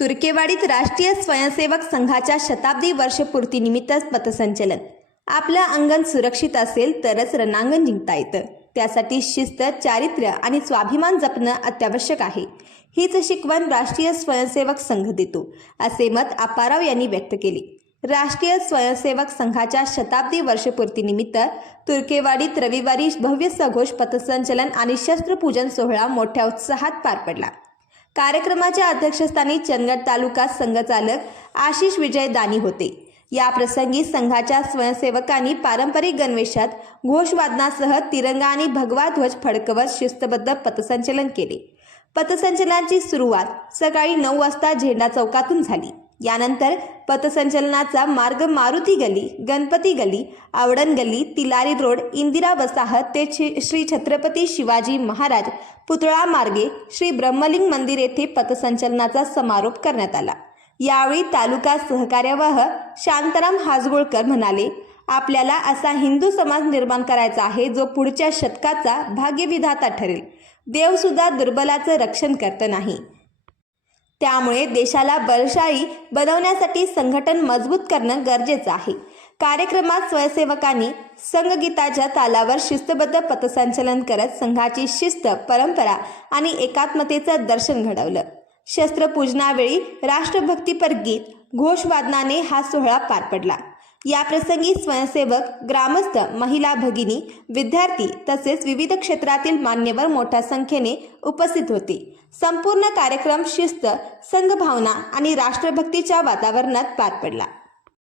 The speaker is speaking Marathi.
तुर्केवाडीत राष्ट्रीय स्वयंसेवक संघाच्या शताब्दी वर्षपूर्तीनिमित्त पथसंचलन. आपलं अंगण सुरक्षित असेल तरच रणांगण जिंकता येतं. त्यासाठी शिस्त चारित्र्य आणि स्वाभिमान जपणं अत्यावश्यक आहे. हीच शिकवण राष्ट्रीय स्वयंसेवक संघ देतो असे मत आपाराव यांनी व्यक्त केले. राष्ट्रीय स्वयंसेवक संघाच्या शताब्दी वर्षपूर्तीनिमित्त तुर्केवाडीत रविवारी भव्य सघोष पथसंचलन आणि शस्त्रपूजन सोहळा मोठ्या उत्साहात पार पडला. कार्यक्रमाच्या अध्यक्षस्थानी चंदगड तालुका संघचालक आशिष विजय दानी होते. या प्रसंगी संघाच्या स्वयंसेवकांनी पारंपरिक गणवेशात घोषवादनासह तिरंगा आणि भगवा ध्वज फडकवत शिस्तबद्ध पथसंचलन केले. पथसंचलनाची सुरुवात सकाळी नऊ वाजता झेंडा चौकातून झाली. यानंतर पथसंचलनाचा मार्ग मारुती गल्ली गणपती गल्ली आवडण गल्ली तिलारी रोड इंदिरा वसाहत ते श्री छत्रपती शिवाजी महाराज पुतळा मार्गे श्री ब्रह्मलिंग मंदिर येथे पथसंचलनाचा समारोप करण्यात आला. यावेळी तालुका सहकार्यवाह शांताराम हाजगोळकर म्हणाले आपल्याला असा हिंदू समाज निर्माण करायचा आहे जो पुढच्या शतकाचा भाग्यविधाता ठरेल. देवसुद्धा दुर्बलाचं रक्षण करत नाही. त्यामुळे देशाला बलशाळी बनवण्यासाठी संघटन मजबूत करणं गरजेचं आहे. कार्यक्रमात स्वयंसेवकांनी संघगीताच्या तालावर शिस्तबद्ध पथसंचलन करत संघाची शिस्त परंपरा आणि एकात्मतेचं दर्शन घडवलं. शस्त्रपूजनावेळी राष्ट्रभक्तीपर गीत घोषवादनाने हा सोहळा पार पडला. याप्रसंगी स्वयंसेवक ग्रामस्थ महिला भगिनी विद्यार्थी तसेच विविध क्षेत्रातील मान्यवर मोठ्या संख्येने उपस्थित होते. संपूर्ण कार्यक्रम शिस्त संघभावना आणि राष्ट्रभक्तीच्या वातावरणात पार पडला.